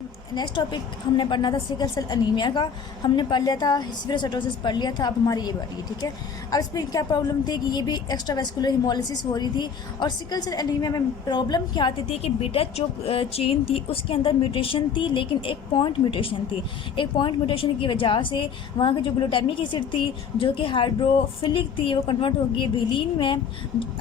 Next topic हमने पढ़ना था सिकल सेल अनीमिया का। हमने पढ़ लिया था हिस्पेरोसाइटोसिस पढ़ लिया था। अब हमारी ये बारी है, ठीक है। अब इसमें क्या प्रॉब्लम थी कि ये भी एक्स्ट्रावेस्कुलर हिमोलिसिस हो रही थी। और सिकल सेल अनीमिया में प्रॉब्लम क्या आती थी कि बीटा जो चेन थी उसके अंदर म्यूटेशन थी, लेकिन एक पॉइंट म्यूटेशन थी। एक पॉइंट म्यूटेशन की वजह से वहाँ की जो ग्लूटामिक एसिड थी जो कि हाइड्रोफिलिक थी वो कन्वर्ट हो गई विलीन में,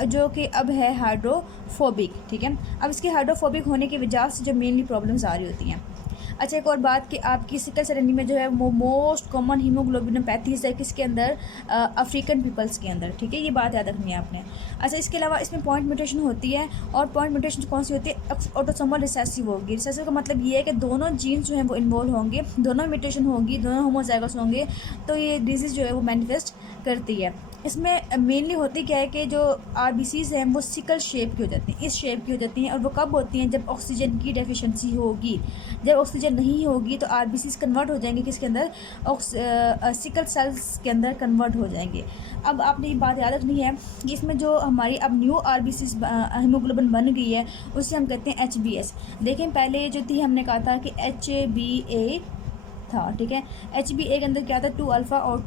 जो कि अब है हाइड्रोफोबिक, ठीक है। अब इसके हाइड्रोफोबिक होने की वजह से जो मेनली प्रॉब्लम्स आ रही होती हैं। अच्छा, एक और बात कि आपकी सिकल सेल एनीमिया जो है वो मोस्ट कॉमन हीमोग्लोबिनोपैथीज है किसके अंदर, अफ्रीकन पीपल्स के अंदर, ठीक है। ये बात याद रखनी है आपने। अच्छा, इसके अलावा इसमें पॉइंट म्यूटेशन होती है। और पॉइंट म्यूटेशन कौन सी होती है, ऑटोसोमल रिसेसिव होगी। रिसेसिव का मतलब ये है कि दोनों जीन्स जो हैं वो इन्वॉल्व होंगे, दोनों म्यूटेशन होगी, दोनों होमोजाइगस होंगे, तो ये डिजीज़ जो है वो मैनिफेस्ट करती है। इसमें मेनली होती क्या है कि जो आरबीसीज हैं वो सिकल शेप की हो जाती हैं, इस शेप की हो जाती हैं। और वो कब होती हैं, जब ऑक्सीजन की डेफिशिएंसी होगी। जब ऑक्सीजन नहीं होगी तो आरबीसीज कन्वर्ट हो जाएंगे किसके अंदर, सिकल सेल्स के अंदर कन्वर्ट हो जाएंगे। अब आपने ये बात याद रखनी है कि इसमें जो हमारी अब न्यू आरबीसीज हीमोग्लोबिन बन गई है उसे हम कहते हैं एचबीएस। देखें, पहले जो थी हमने कहा था कि एचबीए था, ठीक है। एचबीए के अंदर क्या था, 2 अल्फ़ा और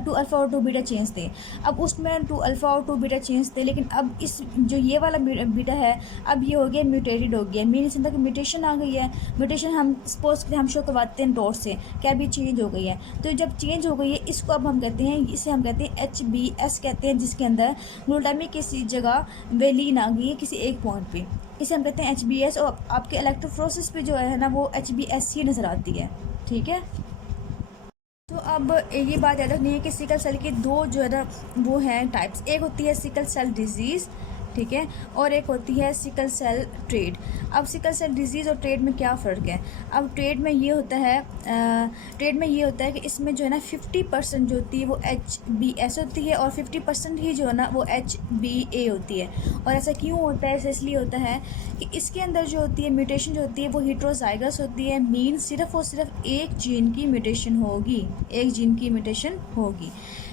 2 अल्फ़ा और 2 बीटा चेंज थे। अब उसमें 2 अल्फ़ा और 2 बीटा चेंज थे, लेकिन अब इस जो ये वाला बीटा है अब ये हो गया म्यूटेटेड हो गया। मीन्स कि म्यूटेशन आ गई है। म्यूटेशन हम सपोज हम शो करवाते हैं डॉट से, क्या भी चेंज हो गई है। तो जब चेंज हो गई है इसको अब हम कहते हैं, इसे हम कहते हैं एचबीएस कहते हैं, जिसके अंदर ग्लूटामिक किसी जगह वेलिन आ गई है किसी एक पॉइंट पे, इसे हम कहते हैं एचबीएस। और आपके इलेक्ट्रोफोरेसिस पे जो है ना वो एचबीएस ही नज़र आती है, ठीक है। तो अब ये बात याद रखनी है कि सिकल सेल के दो जो है ना वो हैं टाइप्स। एक होती है सिकल सेल डिजीज़, ठीक है, और एक होती है सिकल सेल ट्रेड। अब सिकल सेल डिजीज़ और ट्रेड में क्या फ़र्क है। अब ट्रेड में ये होता है कि इसमें जो है ना 50% जो होती है वो एचबीएस होती है और 50% ही जो है ना वो एचबीए होती है। और ऐसा क्यों होता है, ऐसा इसलिए होता है कि इसके अंदर जो होती है म्यूटेशन जो होती है वो हेटेरोजाइगस होती है। मीन सिर्फ और सिर्फ एक जीन की म्यूटेशन होगी, एक जीन की म्यूटेशन होगी।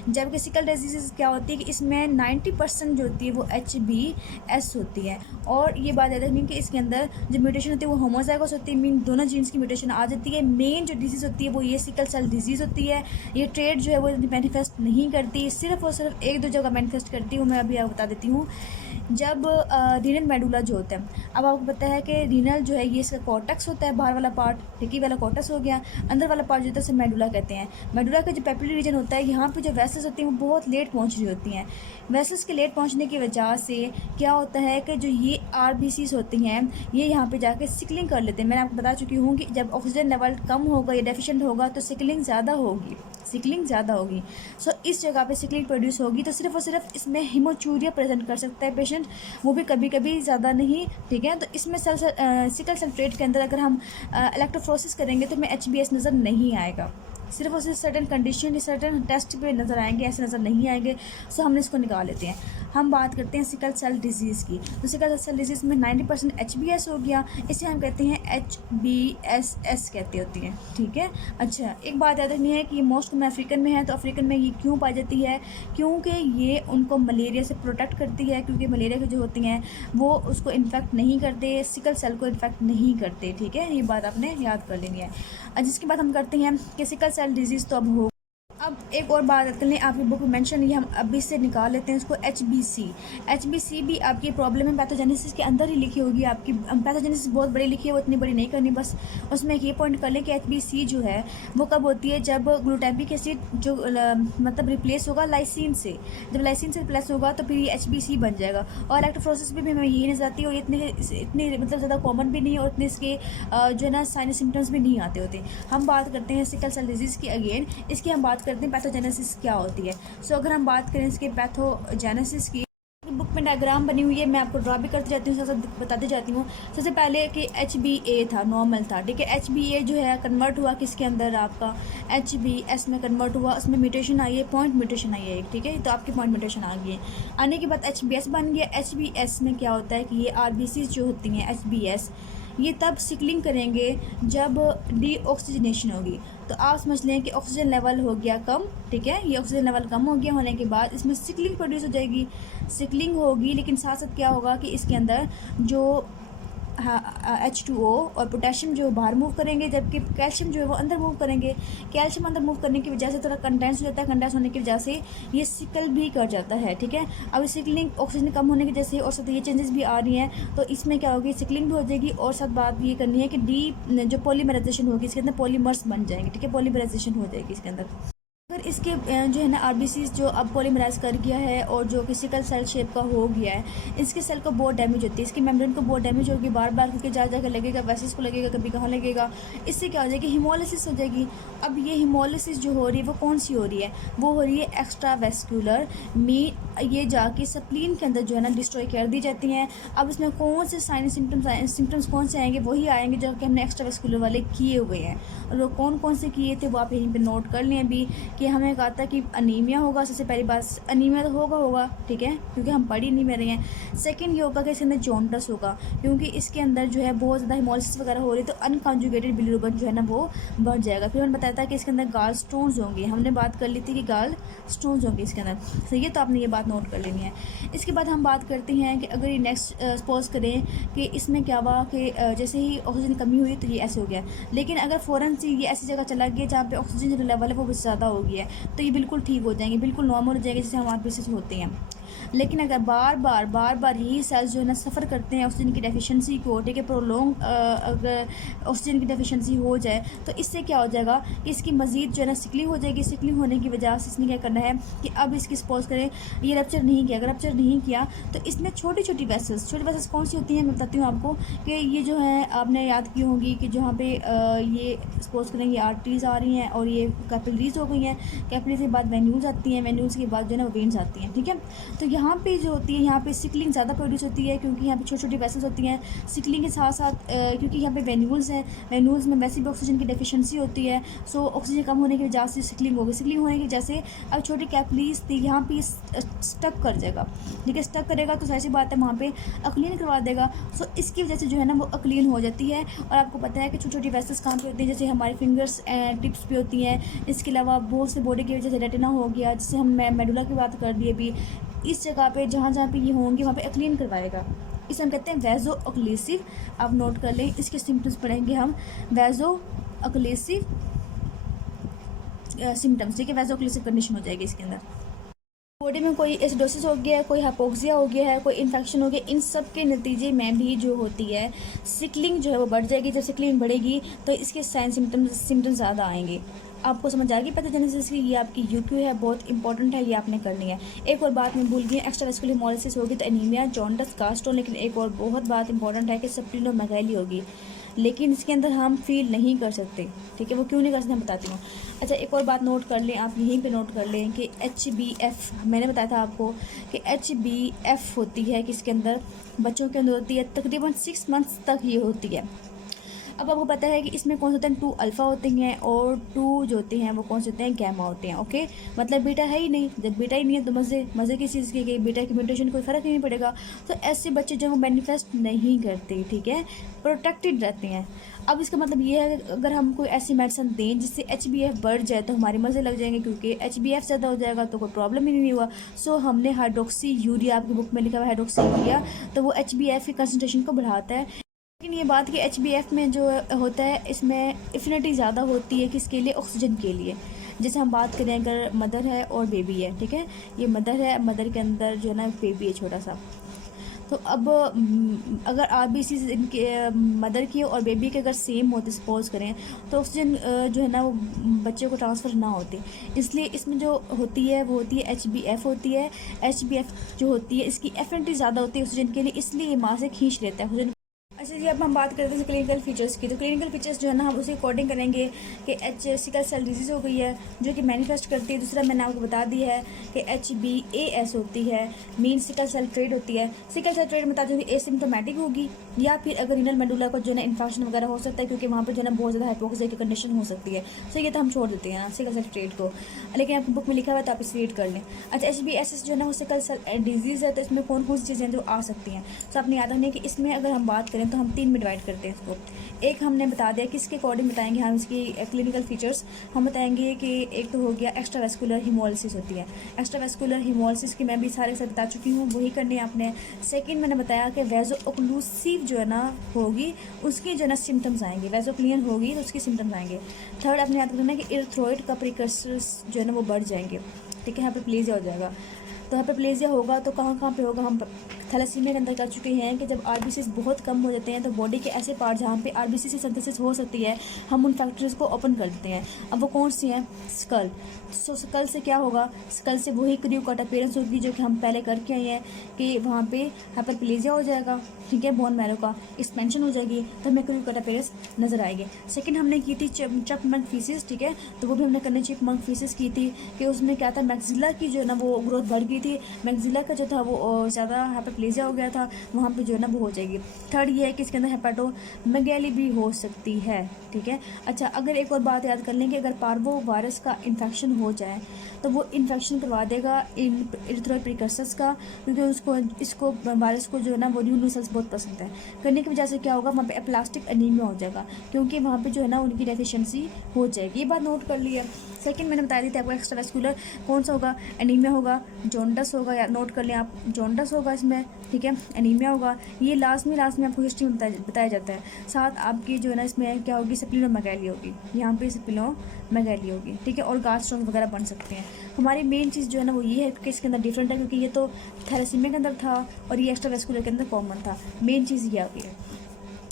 जबकि सिकल डिजीज़ क्या होती है कि इसमें 90% जो होती है वो एचबीएस होती है। और ये बात याद रखनी कि इसके अंदर जो म्यूटेशन होती है वो होमोजाइगस होती है, मीन दोनों जीन्स की म्यूटेशन आ जाती है। मेन जो डिजीज़ होती है वो ये सिकल सेल डिजीज़ होती है। ये ट्रेड जो है वो मैनिफेस्ट नहीं करती, सिर्फ और सिर्फ एक दो जगह मैनिफेस्ट करती हूँ। मैं अभी आपको बता देती हूँ। जब रीनल मेडुला जो होता है, अब आपको पता है कि रीनल जो है ये इसका कॉर्टेक्स होता है, बाहर वाला पार्ट, ठीक है, वाला कॉर्टेक्स हो गया। अंदर वाला पार्ट जो होता है उसे मेडुला कहते हैं। मेडुला का जो पेपिलरी रीजन होता है, यहाँ पे जो वेसल्स होती हैं वो बहुत लेट पहुँच रही होती हैं। वेसल्स के लेट पहुँचने की वजह से क्या होता है कि जो ये आरबीसीज होती हैं ये यहाँ पे जाके सिकलिंग कर लेते हैं। मैंने आपको बता चुकी हूँ कि जब ऑक्सीजन लेवल कम होगा या डेफिशिएंट होगा तो सिकलिंग ज़्यादा होगी, सिकलिंग ज़्यादा होगी। सो इस जगह पे सिकलिंग प्रोड्यूस होगी तो सिर्फ और सिर्फ इसमें हीमोचूरिया प्रेजेंट कर सकता है पेशेंट, वो भी कभी कभी ज़्यादा नहीं, ठीक है। तो इसमें सिकल सेल ट्रेट के अंदर अगर हम इलेक्ट्रोफोरेसिस करेंगे तो हमें एचबीएस नज़र नहीं आएगा। सिर्फ और सिर्फ सर्टन कंडीशन, सर्टन टेस्ट पे नज़र आएंगे, ऐसे नज़र नहीं आएंगे। सो हमने इसको निकाल लेते हैं। हम बात करते हैं सिकल सेल डिजीज़ की। तो सिकल सेल डिजीज़ में 90% एचबीएस हो गया, इसे हम कहते हैं एचबीएसएस कहते होती हैं, ठीक है। अच्छा, एक बात याद रखनी है कि ये मोस्ट में अफ्रीकन में है। तो अफ्रीकन में ये क्यों पाई जाती है, क्योंकि ये उनको मलेरिया से प्रोटेक्ट करती है, क्योंकि मलेरिया की जो होती हैं वो उसको इन्फेक्ट नहीं करते, सिकल सेल को इन्फेक्ट नहीं करते, ठीक है। ये बात आपने याद कर लेनी है। जिसके बाद हम करते हैं कि सिकल सेल डिजीज़ तो अब हो। अब एक और बात कर लें, आपकी बुक में मेंशन है, हम अभी से निकाल लेते हैं इसको। एचबीसी भी आपकी प्रॉब्लम है पैथोजेनेसिस के अंदर ही लिखी होगी। आपकी पैथोजेनेसिस बहुत बड़ी लिखी है, वो इतनी बड़ी नहीं करनी, बस उसमें एक ये पॉइंट कर लें कि एचबीसी जो है वो कब होती है, जब ग्लूटामिक एसिड जो मतलब रिप्लेस होगा लाइसिन से। जब लाइसिन से रिप्लेस होगा तो फिर ये एचबीसी बन जाएगा। और इलेक्ट्रोफोरेसिस भी हमें यही नजर आती है और इतनी मतलब ज़्यादा कॉमन भी नहीं है और इतने इसके जो है ना साइनस सिम्टम्स भी नहीं आते होते। हम बात करते हैं सिकल सेल डिजीज़ की अगेन। इसकी हम बात करते हैं पैथोजेनेसिस क्या होती है। सो अगर हम बात करें इसके पैथोजेनेसिस की, बुक में डायग्राम बनी हुई है, मैं आपको ड्रा भी करती जाती हूँ, साथ बताती जाती हूँ। सबसे पहले कि एचबीए था, नॉर्मल था, ठीक है। एचबीए जो है कन्वर्ट हुआ किसके अंदर, आपका एचबीएस में कन्वर्ट हुआ, उसमें म्यूटेशन आई है, पॉइंट म्यूटेशन आई है एक, ठीक है। तो आपकी पॉइंट म्यूटेशन आ गई है। आने के बाद एचबीएस बन गया। एचबीएस में क्या होता है कि ये आरबीसी जो होती हैं एचबीएस, ये तब सिकलिंग करेंगे जब डीऑक्सीजनेशन होगी। तो आप समझ लें कि ऑक्सीजन लेवल हो गया कम, ठीक है। ये ऑक्सीजन लेवल कम हो गया होने के बाद इसमें सिकलिंग प्रोड्यूस हो जाएगी, सिकलिंग होगी। लेकिन साथ साथ क्या होगा कि इसके अंदर जो H2O और पोटेशियम जो बाहर मूव करेंगे, जबकि कैल्शियम जो है वो अंदर मूव करेंगे। कैल्शियम अंदर मूव करने की वजह से थोड़ा कंडेंस हो जाता है, कंडेंस होने की वजह से ये सिकल भी कर जाता है, ठीक है। अब सिकलिंग ऑक्सीजन कम होने की वजह से और साथ ये चेंजेस भी आ रही हैं, तो इसमें क्या होगी, सिकलिंग भी हो जाएगी और साथ बात ये करनी है कि डी जो पॉलीमराइजेशन होगी इसके अंदर पॉलीमर्स बन जाएंगे, ठीक है, पॉलीमराइजेशन हो जाएगी इसके अंदर। अगर इसके जो है ना आरबीसी जो अब पॉलीमराइज कर गया है और जो कि सिकल सेल शेप का हो गया है, इसके सेल को बहुत डैमेज होती है, इसकी मेम्ब्रेन को बहुत डैमेज होगी बार बार, क्योंकि जा जाकर लगेगा, वैसे इसको लगेगा, कभी कहाँ लगेगा। इससे क्या हो जाएगी, हीमोलिसिस हो जाएगी। अब ये हीमोलिसिस जो हो रही है वो कौन सी हो रही है, वो हो रही है एक्स्ट्रा वेस्कुलर में, ये जाके स्प्लीन के अंदर जो है ना डिस्ट्रॉय कर दी जाती हैं। अब इसमें कौन से साइन सिम्टम्स कौन से आएंगे, वही आएंगे जो कि हमने एक्स्ट्रा वेस्कुलर वाले किए हुए हैं। और वो कौन कौन से किए थे वो आप यहीं पे नोट कर लें अभी, कि हमें कहा था कि अनीमिया होगा। सबसे पहली बात, अनीमिया तो होगा, ठीक है, क्योंकि हम पढ़ ही नहीं रहे हैं। सेकंड ये होगा कि इसके अंदर जॉन्डस होगा, क्योंकि इसके अंदर जो है बहुत ज़्यादा हिमोलिसिस वगैरह हो रही है, तो अनकॉन्जुगेटेड बिलीरुबिन जो है ना वो बढ़ जाएगा। फिर हमने बताया था कि इसके अंदर गाल स्टोन्स होंगे, हमने बात कर ली थी कि गाल स्टोन्स होंगे इसके अंदर, सही है, तो आपने ये बात नोट कर लेनी है। इसके बाद हम बात करते हैं कि अगर ये नेक्स्ट सपोज करें कि इसमें क्या हुआ कि जैसे ही ऑक्सीजन कमी हुई तो ये ऐसे हो गया, लेकिन अगर फ़ौरन से ये ऐसी जगह चला गया जहाँ पे ऑक्सीजन जो लेवल है वो ज़्यादा हो गया है, तो ये बिल्कुल ठीक हो जाएंगे, बिल्कुल नॉर्मल हो जाएंगे, जैसे हमारे पेशेंट होते हैं। लेकिन अगर बार बार यही सेल्स जो है ना सफ़र करते हैं ऑक्सीजन की डेफिशिएंसी को, ठीक है, प्रोलॉन्ग अगर ऑक्सीजन की डेफिशिएंसी हो जाए तो इससे क्या हो जाएगा कि इसकी मज़ीद जो है ना सिकलिंग हो जाएगी। सिकलिंग होने की वजह से इसने क्या करना है कि अब इसकी सपोज करें ये रप्चर नहीं किया, अगर रप्चर नहीं किया तो इसमें छोटी छोटी वेसल्स कौन सी होती हैं, मैं बताती हूँ आपको कि ये जो है आपने याद की होंगी कि जहाँ पे ये सपोज करें ये आर्टरीज आ रही हैं और ये कैपिलरीज हो गई हैं, कैपिलरीज के बाद वेन्यूल्स आती हैं, वेन्यूल्स के बाद जो है ना वेन्स आती हैं, ठीक है। तो यहाँ पे जो होती है, यहाँ पे सिकलिंग ज़्यादा प्रोड्यूस होती है, क्योंकि यहाँ पे छोटी छोटी वेसल्स होती हैं। सिकलिंग के साथ साथ क्योंकि यहाँ पे वेन्यूल्स हैं, वेन्यूल्स में वैसे भी ऑक्सीजन की डेफिशिएंसी होती है, सो ऑक्सीजन कम होने की वजह से सिकलिंग होगी। सिकलिंग होने की वजह से अब छोटी कैपिलरीज थी यहाँ पे स्टक कर जाएगा, ठीक है, स्टक करेगा तो ऐसी बात है वहाँ पे अक्लीन करवा देगा। सो इसकी वजह से जो है ना वो अक्लीन हो जाती है। और आपको पता है कि छोटी छोटी वेसल्स कहाँ पे होती हैं, जैसे हमारी फिंगर्स टिप्स पे होती हैं। इसके अलावा बहुत से बॉडी की वजह से रेटिना हो गया, जिससे हम मेडुला की बात कर दी अभी, इस जगह पे जहाँ जहाँ पे ये होंगे वहाँ पे अक्लीन करवाएगा। इसे हम कहते हैं वैजो अक्लेसिव। आप नोट कर लें, इसके सिम्टम्स पढ़ेंगे हम, वैजो अक्लेसिव सिम्टम्स, ठीक है, वैजो अक्लेसिव कंडीशन हो जाएगी इसके अंदर। बॉडी में कोई एसिडोसिस हो गया है, कोई हाइपोक्सिया हो गया है, कोई इन्फेक्शन हो गया, इन सब के नतीजे में भी जो होती है सिकलिंग जो है वो बढ़ जाएगी। जब सिकलिंग बढ़ेगी तो इसके साइन सिम्टम्स ज़्यादा आएंगे। आपको समझ आ गई पैथोजेनेसिस की, ये आपकी यूक्यू है, बहुत इंपॉर्टेंट है, ये आपने करनी है। एक और बात मैं भूल गई, एक्स्ट्रा वेस्कुलर हिमोलिसिस होगी तो एनीमिया, जॉन्डिस, कास्टोन, लेकिन एक और बहुत बात इंपॉर्टेंट है कि स्प्लीनोमेगाली होगी, लेकिन इसके अंदर हम फील नहीं कर सकते, ठीक है, वो क्यों नहीं कर सकते मैं बताती हूँ। अच्छा, एक और बात नोट कर लें, आप यहीं पे नोट कर लें कि HbF, मैंने बताया था आपको कि HbF होती है किसके अंदर, बच्चों के अंदर होती है, तकरीबन 6 मंथ्स तक ये होती है। अब आपको पता है कि इसमें कौन से होते हैं, 2 अल्फ़ा होते हैं और 2 जो होते हैं वो कौन से होते हैं, गैमा होते हैं, ओके। मतलब बीटा है ही नहीं, जब बीटा ही नहीं है तो मज़े की चीज़ की गई, बीटा की म्यूटेशन कोई फ़र्क नहीं पड़ेगा। तो ऐसे बच्चे जो वो मैनिफेस्ट नहीं करते, ठीक है, प्रोटेक्टेड रहते हैं। अब इसका मतलब ये है कि अगर हम कोई ऐसी मेडिसिन दें जिससे HbF बढ़ जाए तो हमारे मज़े लग जाएंगे, क्योंकि HbF ज़्यादा हो जाएगा तो कोई प्रॉब्लम ही नहीं हुआ। सो हमने हाइड्रोक्सी यूरिया, आपकी बुक में लिखा हुआ है हाइड्रोक्सी यूरिया, तो वो HbF की कंसनट्रेशन को बढ़ाता है। लेकिन ये बात कि HbF में जो होता है इसमें एफिनिटी ज़्यादा होती है किसके लिए, ऑक्सीजन के लिए। जैसे हम बात करें अगर मदर है और बेबी है, ठीक है, ये मदर है, मदर के अंदर जो है ना बेबी है छोटा सा, तो अब अगर RBC इनके मदर की और बेबी के अगर सेम होते सपोज करें तो ऑक्सीजन जो है ना वो बच्चे को ट्रांसफ़र ना होती, इसलिए इसमें जो होती है वो होती है HbF होती है। HbF जो होती है इसकी एफिनिटी ज़्यादा होती है ऑक्सीजन के लिए, इसलिए ये माँ से खींच लेता है ऑक्सीजन। अच्छा जी, अब हम बात करते हैं क्लिनिकल फीचर्स की। तो क्लिनिकल फीचर्स जो है ना हम उसी अकॉर्डिंग करेंगे कि सिकल सेल डिजीज़ हो गई है जो कि मैनिफेस्ट करती है। दूसरा मैंने आपको बता दिया है कि HbAS होती है, मीन सिकल सेल ट्रेड होती है। सिकल सेल ट्रेड बता दूँ कि एसिम्टोमेटिक होगी, या फिर अगर रीनल मेडुला को जो है ना इन्फेक्शन वगैरह हो सकता है, क्योंकि वहाँ पर जो है ना बहुत ज़्यादा हाइपोक्सिया की कंडीशन हो सकती है। सो ये तो हम छोड़ देते हैं सिकल सेल ट्रेड को, लेकिन आपकी बुक में लिखा हुआ है तो आप इसे रीड कर लें। अच्छा, HbAS जो है ना वो सिकल सेल डिजीज़ है, तो इसमें कौन कौन सी चीज़ें जो आ सकती हैं। तो आपने याद रखना है कि इसमें अगर हम बात करें तो हम 3 में डिवाइड करते हैं इसको। एक हमने बता दिया किसके अकॉर्डिंग बताएंगे हम इसकी क्लिनिकल फीचर्स, हम बताएंगे कि एक तो हो गया एक्स्ट्रा वेस्कुलर हिमोलिसिस होती है। एक्स्ट्रा वेस्कुलर हिमोलिसिस की मैं भी सारे से बता चुकी हूँ, वही करनी है आपने। सेकंड मैंने बताया कि वैजो ओक्लूसिव जो है ना होगी उसकी जो है ना सिम्टम्स आएंगे, वैसोक्लियन होगी तो उसके सिम्टम्स आएंगे। थर्ड आपने याद रखना है कि इरिथ्रोइड का प्रिकर्सर्स जो है ना वो बढ़ जाएंगे, ठीक है, हाइपरप्लेजिया हो जाएगा। तो हाइपरप्लेजिया होगा तो कहाँ कहाँ पे होगा, हम थैलेसीमिया के अंदर कर चुके हैं कि जब आरबीसी बहुत कम हो जाते हैं तो बॉडी के ऐसे पार्ट जहाँ पे आरबीसी से सिंथेसिस हो सकती है हम उन फैक्टरीज को ओपन कर देते हैं। अब वो कौन सी हैं, स्कल। सो स्कल से क्या होगा, स्कल से वही क्रियो कट अपीयरेंस होगी जो कि हम पहले करके आए हैं कि वहाँ पे हाइपरप्लेजिया हो जाएगा, ठीक है, बोन मैरो का एक्सपेंशन हो जाएगी तो हमें क्रियो कट अपीयरेंस नजर आएगी। सेकंड हमने की थी चिपमंक फीसिस, ठीक है, तो वो भी हमने करने चिपमंक फीसिस की थी कि उसमें क्या था, मैक्सिला की जो है ना वो ग्रोथ बढ़ गई थी, मैक्सिला का जो था वो ज़्यादा हाइपरप्लेजिया हो गया था, वहाँ पे जो है ना वो हो जाएगी। थर्ड ये है कि इसके अंदर हेपेटोमेगैली भी हो सकती है, ठीक है। अच्छा, अगर एक और बात याद कर लें कि अगर पार्वो वायरस का इन्फेक्शन हो जाए तो वो इन्फेक्शन करवा देगा इन इरिथ्रोइड प्रिकर्सर्स का, क्योंकि इसको वायरस को जो है ना वो न्यू सेल्स बहुत पसंद है। करने की वजह से क्या होगा, वहाँ पे एप्लास्टिक एनीमिया हो जाएगा, क्योंकि वहाँ पे जो है ना उनकी डेफिशिएंसी हो जाएगी। ये बात नोट कर लिया। सेकंड मैंने बता दी थी आपको एक्स्ट्रावेस्कुलर कौन सा होगा, एनीमिया होगा, जॉन्डस होगा, या नोट कर लें आप, जॉन्डस होगा इसमें, ठीक है, एनीमिया होगा। ये लास्ट में आपको हिस्ट्री में बताया जाता है। साथ आपकी जो है ना इसमें क्या होगी, स्प्लीनोमेगाली होगी, यहाँ पे स्प्लीनोमेगाली होगी, ठीक है, और गास्ट्रोन्स वगैरह बन सकते हैं। हमारी मेन चीज़ जो है ना वो ये है कि इसके अंदर डिफरेंट है, क्योंकि ये तो थैलेसीमिया के अंदर था और ये एक्स्ट्रावेस्कुलर के अंदर कॉमन था। मेन चीज़ ये आती है।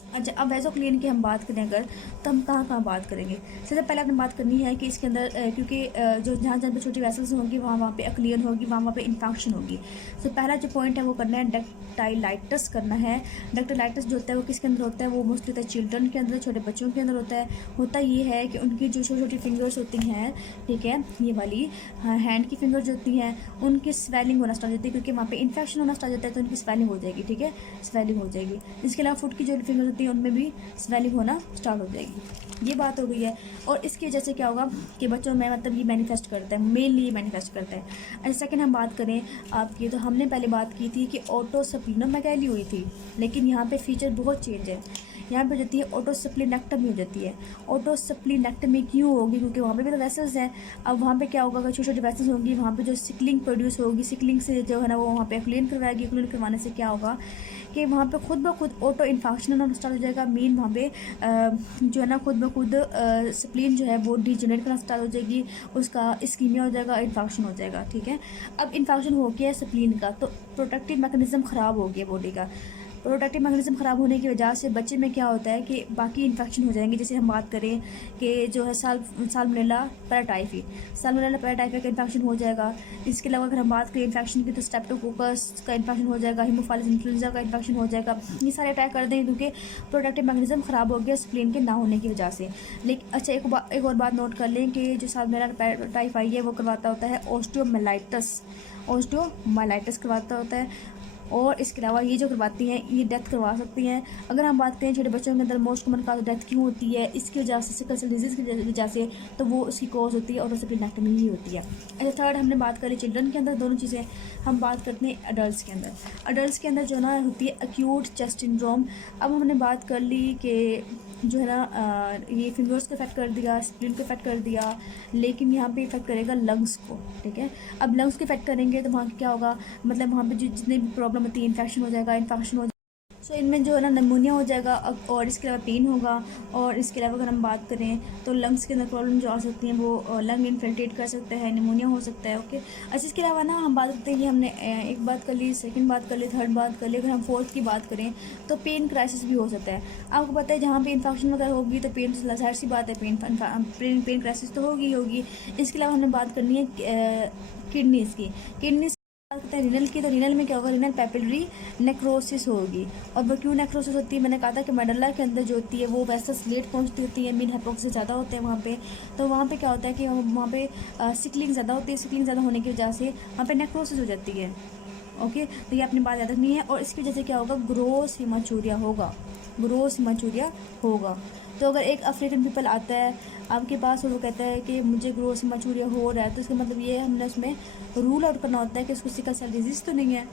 अच्छा, अब वैसोक्लियन की हम बात करें अगर, तो हम कहाँ कहाँ बात करेंगे। सबसे पहले आपने बात करनी है कि इसके अंदर क्योंकि जो जहाँ जहाँ पे छोटी वेसल्स होंगी वहाँ पे अक्लियन होगी, वहाँ पे इन्फेक्शन होगी। तो पहला जो पॉइंट है वो करना है डक्टाइलाइटिस करना है। डक्टाइलाइटिस जो होता है वो किसके अंदर होता है, वो मोस्टली होता है चिल्ड्रन के अंदर, छोटे बच्चों के अंदर होता है। होता ये है कि उनकी जो छोटी छोटी फिंगर्स होती हैं, ठीक है, ये वाली हैंड की फिंगर जो होती हैं उनकी स्वेलिंग होना स्टार्ट होती है, क्योंकि वहाँ पे इन्फेक्शन होना स्टार्ट होता है तो उनकी स्वेलिंग हो जाएगी, ठीक है, स्वेलिंग हो जाएगी। इसके अलावा फुट की जो फिंगर होती है उनमें भी स्वेलिंग होना स्टार्ट हो जाएगी। ये बात हो गई है। और इसकी वजह से क्या होगा कि बच्चों में मतलब ये मैनिफेस्ट करता है, मेनली ये मैनिफेस्ट करता है। अच्छा, सेकंड हम बात करें आपकी, तो हमने पहले बात की थी कि ऑटोस्प्लीनोमेगाली हुई थी, लेकिन यहाँ पे फीचर बहुत चेंज है। यहाँ पे जाती है ऑटोस्प्लीनेक्टमी हो जाती है। ऑटोस्प्लीनेक्टमी क्यों होगी, क्योंकि वहाँ पे भी तो वेसल्स हैं। अब वहाँ पे क्या होगा, अगर छोटी छोटी वेसल्स होंगी वहाँ पे जो सिकलिंग प्रोड्यूस होगी, सिकलिंग से जो है ना वो वहाँ पे एक्लियन करवाएगी। एक्लियन करवाने से क्या होगा कि वहाँ पे खुद ब खुद ऑटो इन्फेक्शन होना स्टार्ट हो जाएगा। मेन वहाँ पे जो है ना खुद ब खुद स्प्लीन जो है वो डिजेनरेट करना स्टार्ट हो जाएगी, उसका इस्कीमिया हो जाएगा, इन्फेक्शन हो जाएगा, ठीक है। अब इन्फेक्शन हो गया स्प्लीन का तो प्रोटेक्टिव मैकेनिज्म ख़राब हो गया बॉडी का। प्रोटेक्टिव मैकेनिज्म ख़राब होने की वजह से बच्चे में क्या होता है कि बाकी इन्फेक्शन हो जाएंगे। जैसे हम बात करें कि जो है साल्मोनेला पैराटाइफी, साल्मोनेला पैराटाइफी का इन्फेक्शन हो जाएगा। इसके अलावा अगर हम बात करें इन्फेक्शन की तो स्ट्रेप्टोकोकस का इन्फेक्शन हो जाएगा, हीमोफाइलस इन्फ्लुएंजा का इन्फेक्शन हो जाएगा। ये सारे अटैक कर देंगे क्योंकि प्रोटेक्टिव मैकेनिज्म ख़राब हो गया स्प्लीन के ना होने की वजह से। लेकिन अच्छा, एक और बात नोट कर लें कि जो साल्मोनेला पैराटाइफी है वो करवाता होता है ऑस्टियोमाइलाइटिस करवाता होता है। और इसके अलावा ये जो करवाती हैं ये डेथ करवा सकती हैं। अगर हम बात करें छोटे बच्चों के अंदर मोस्ट कॉमन काज डेथ क्यों होती है, इसकी वजह से सिकल सेल डिजीज़ की वजह से, तो वो उसकी कॉज होती है ऑटोस्प्लीनेक्टमी ही होती है। अच्छा, थर्ड हमने बात करी चिल्ड्रन के अंदर, दोनों चीज़ें हम बात करते हैं अडल्ट के अंदर। अडल्ट के अंदर जो ना होती है एक्यूट चेस्ट सिंड्रोम। अब हमने बात कर ली कि जो है ना ये फिंगर्स को इफेक्ट कर दिया, स्प्लीन को इफेक्ट कर दिया, लेकिन यहाँ पे इफेक्ट करेगा लंग्स को, ठीक है। अब लंग्स को इफेक्ट करेंगे तो वहाँ क्या होगा, मतलब वहाँ पे जितने भी प्रॉब्लम होती है इन्फेक्शन हो जाएगा, सो इनमें जो है ना निमोनिया हो जाएगा और इसके अलावा पेन होगा। और इसके अलावा अगर हम बात करें तो लंग्स के अंदर प्रॉब्लम जो आ सकती हैं वो लंग इन्फिल्ट्रेट कर सकता है, निमोनिया हो सकता है, ओके। अच्छा, इसके अलावा ना हम बात करते हैं कि हमने एक बात कर ली, सेकंड बात कर ली, थर्ड बात कर ली। अगर हम फोर्थ की बात करें तो पेन क्राइसिस भी हो सकता है। आपको पता है जहाँ पे इन्फेक्शन वगैरह होगी तो पेन जाहिर सी बात है, पेन क्राइसिस तो होगी। इसके अलावा हमने बात करनी है किडनीज़ की। बात करते हैं रीनल की, तो रीनल में क्या होगा, रीनल पैपिलरी नेक्रोसिस होगी। और वो क्यों नेक्रोसिस होती है, मैंने कहा था कि मेडुला के अंदर जो होती है वो वैसा स्लेट पहुंचती होती है, मीन हाइपोक्सिस ज़्यादा होते हैं वहाँ पे। तो वहाँ पे क्या होता है कि वहाँ पे सिकलिंग ज़्यादा होती है, सिकलिंग ज़्यादा होने की वजह से वहाँ पे नेक्रोसिस हो जाती है, ओके। तो ये अपनी बात याद रखनी है। और इसकी वजह से क्या होगा, ग्रोस हिमाचूरिया होगा। तो अगर एक अफ्रीकन पीपल आता है आपके पास और वो कहता है कि मुझे ग्रोस हिमाचूरिया हो रहा है, तो इसका मतलब ये हमने उसमें रूल आउट करना होता है कि उसको सिकल सेल डिजीज़ तो नहीं है।